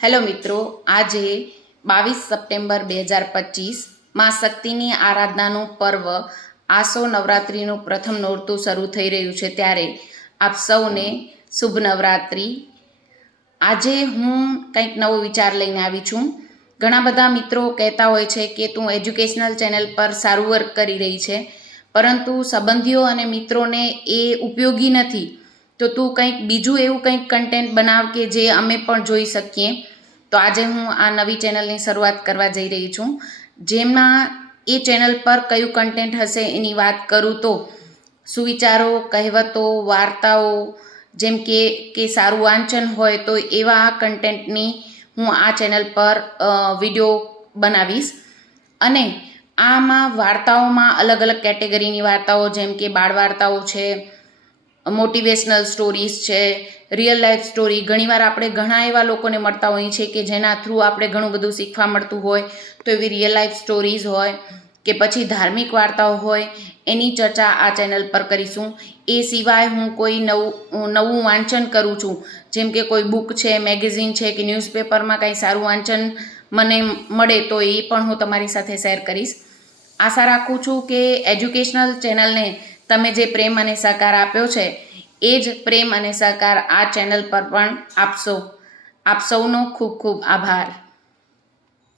Hello મિત્રો, આજે 22 September 2025 માં શક્તિની આરાધનાનું પર્વ આસો નવરાત્રિનું પ્રથમ નોરતું શરૂ થઈ રહ્યું છે, ત્યારે આપ સૌને શુભ નવરાત્રિ। આજે હું કંઈક નવો વિચાર લઈને આવી છું। ઘણા બધા મિત્રો કહેતા હોય છે કે તું એજ્યુકેશનલ ચેનલ પર સારું વર્ક કરી રહી છે, પરંતુ સંબંધીઓ અને મિત્રોને એ ઉપયોગી નથી, તો તું કંઈક બીજું એવું કંઈક કન્ટેન્ટ બનાવ કે જે અમે પણ જોઈ શકીએ। તો આજે હું આ નવી ચેનલની શરૂઆત કરવા જઈ રહી છું, જેમાં એ ચેનલ પર કયું કન્ટેન્ટ હશે એની વાત કરું તો સુવિચારો, કહેવતો, વાર્તાઓ, જેમ કે સારું વાંચન હોય તો એવા કન્ટેન્ટની હું આ ચેનલ પર વિડીયો બનાવીશ। અને આમાં વાર્તાઓમાં અલગ અલગ કેટેગરીની વાર્તાઓ, જેમ કે બાળ વાર્તાઓ છે, મોટિવેશનલ સ્ટોરીઝ છે, રિયલ લાઈફ સ્ટોરી। ઘણીવાર આપણે ઘણા એવા લોકોને મળતા હોઈએ છીએ કે જેના થ્રુ આપણે ઘણું બધું શીખવા મળતું હોય, તો એવી રિયલ લાઈફ સ્ટોરીઝ હોય કે પછી ધાર્મિક વાર્તાઓ હોય, એની ચર્ચા આ ચેનલ પર કરીશું। એ સિવાય હું કોઈ નવું વાંચન કરું છું, જેમ કે કોઈ બુક છે, મેગેઝિન છે કે ન્યૂઝપેપરમાં કંઈ સારું વાંચન મને મળે તો એ પણ હું તમારી સાથે શેર કરીશ। આશા રાખું છું કે એજ્યુકેશનલ ચેનલને તમે જે પ્રેમ અને સહકાર આપ્યો છે, એ જ પ્રેમ અને સહકાર આ ચેનલ પર પણ આપશો। આપ સૌનો ખૂબ ખૂબ આભાર।